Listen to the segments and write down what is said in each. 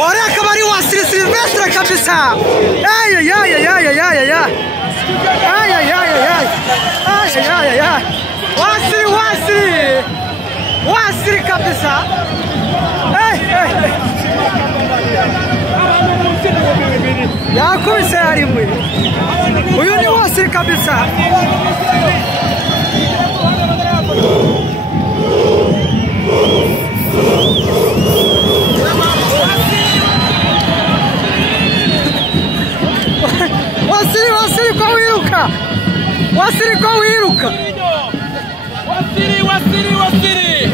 Wariya kabari wasiri Silvestre kabisa. Ay ay ay ay ay ay ay ay. Ay ay ay ay ay. Ay ay ay ay. Wasiri kabisa. Hey hey. Yakubise yarimwe. Uyu ni wasiri kabisa. Wasiri kwa wiruka. Wasiri kwa wiruka. Wasiri.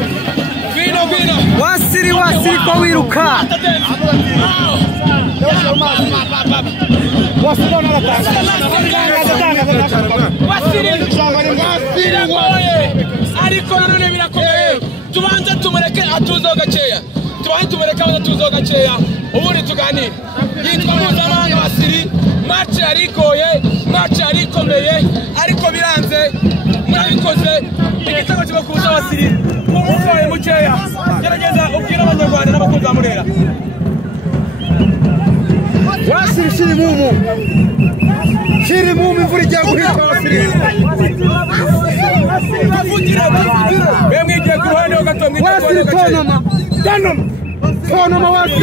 Vino. Wasiri kwa wiruka. Ariko nanone birakomeye. Tubanza tumureke atuzeho gakeya. Ubundi tuganire. Yitwa mpuzamahanga Wasiri. Match yari ikomeye ariko biranze murabikoze igitego kiba kuza Wasiri umufaye mukeya gerageza ubwira abanyarwanda n'abakunzi ba Murera. Wasiri shiri mumu imvura igiye guhita Wasiri. Bemwe igiye ku ruhande ho gato Wasiri tonoma Wasiri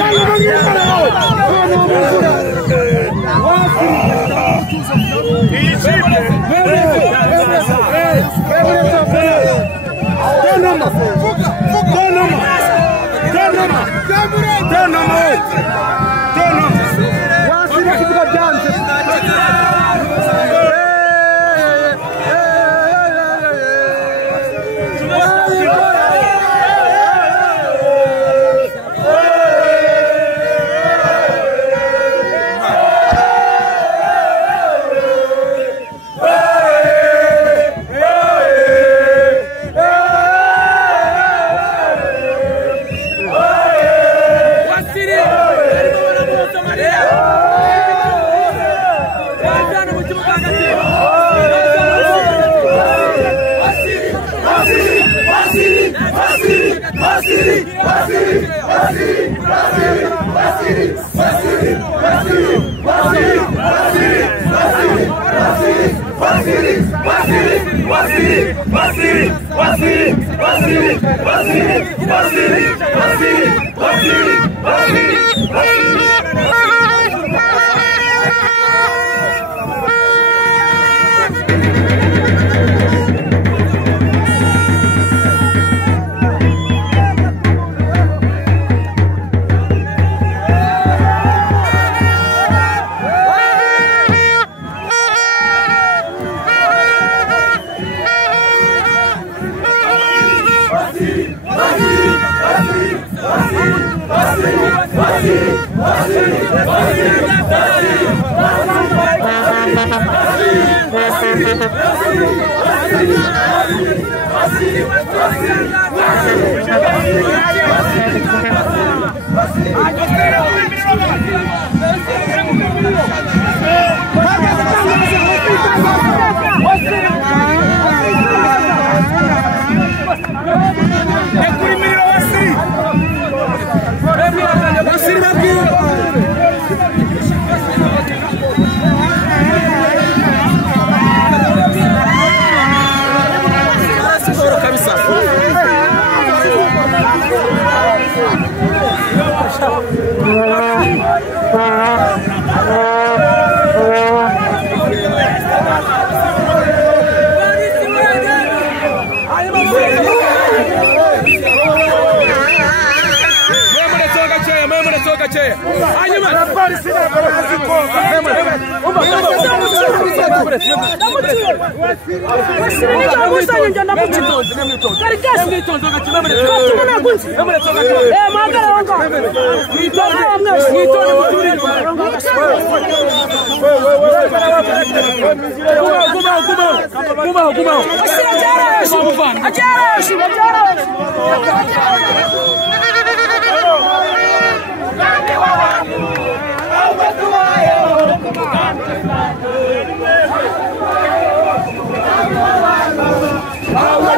Wow.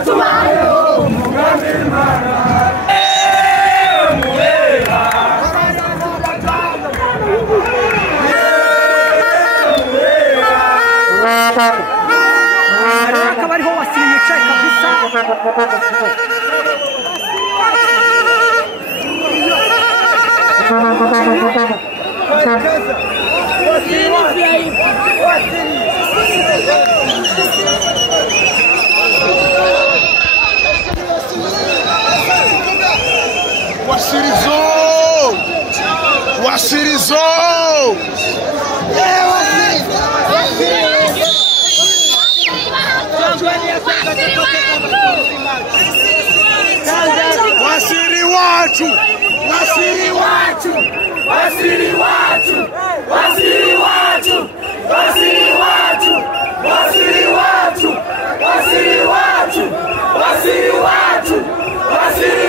Wasiri